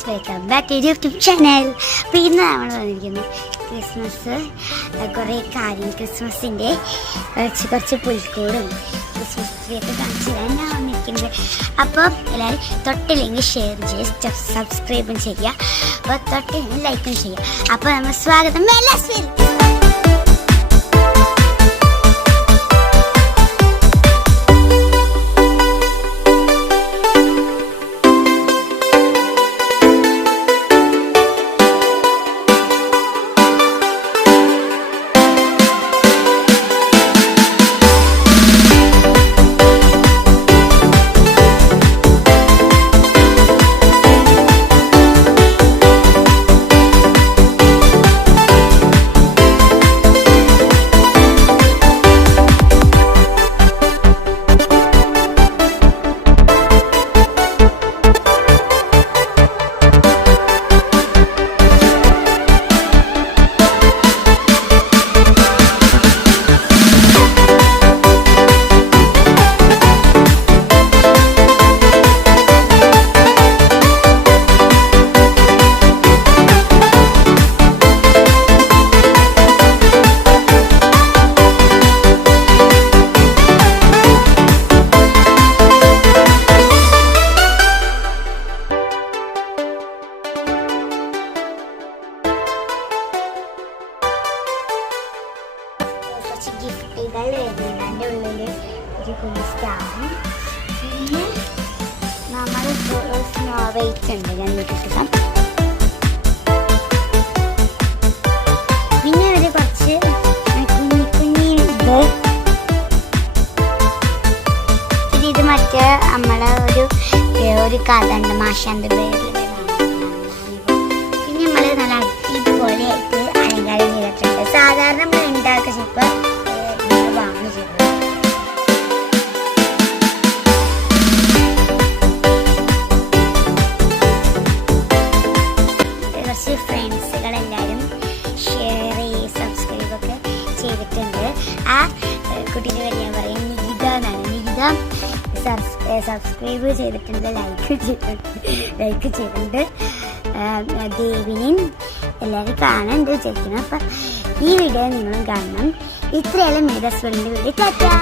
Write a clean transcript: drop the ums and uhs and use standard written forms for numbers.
Friends, welcome back to YouTube channel. അപ്പോൾ ഇന്ന് നമ്മൾ വന്നിരിക്കുന്നു ക്രിസ്മസ് കുറേ കാര്യം, ക്രിസ്മസിൻ്റെ കുറച്ച് പുൽക്കൂടും ക്രിസ്മസ് ട്രീയൊക്കെ കാണിച്ചു തരാൻ ഞാൻ വന്നിരിക്കുന്നത്. അപ്പോൾ എല്ലാവരും തൊട്ടില്ലെങ്കിൽ ഷെയർ ചെയ്യുക, സബ്സ്ക്രൈബും ചെയ്യുക, അപ്പോൾ തൊട്ടില്ലെങ്കിൽ ലൈക്കും ചെയ്യുക. അപ്പോൾ നമ്മൾ സ്വാഗതം. ഗിഫ്റ്റുകൾ വരുന്നുണ്ട്. അതിൻ്റെ ഉള്ളിൽ ഒരു കുഞ്ഞ് സ്റ്റാറും പിന്നെ നമ്മൾ സ്നോ വൈറ്റ്സ് ഉണ്ട്, ഞാൻ കിട്ടാം. പിന്നെ ഒരു കുറച്ച് ഇത് മറ്റേ നമ്മളെ ഒരു കഥ ഉണ്ട്, മാഷാന്റെ പേരിൽ. പിന്നെ നമ്മൾ നല്ല അടിപൊളി ആയിട്ട് അലങ്കാരം ചെയ്തിട്ടുണ്ട്. സാധാരണ നമ്മൾ ഉണ്ടാക്കുക ചിലപ്പോൾ കുറച്ച് ഫ്രണ്ട്സുകളെല്ലാവരും ഷെയർ ചെയ്യുക, സബ്സ്ക്രൈബൊക്കെ ചെയ്തിട്ടുണ്ട്. ആ കുട്ടീൻ്റെ പേര് ഞാൻ പറയും, നികിത എന്നാണ്. നികിത സബ്സ്ക്രൈബ് ചെയ്തിട്ടുണ്ട്, ലൈക്ക് ചെയ്തിട്ടുണ്ട്. ദേവിനെയും എല്ലാവരും കാണാനുണ്ട് വിചാരിക്കണം. അപ്പം ഈ വീഡിയോ നിങ്ങളും കാണണം. ഇത്രയെല്ലാം മേഡസ് വേൾഡിൻ്റെ വീഡിയോ. ടാറ്റാ.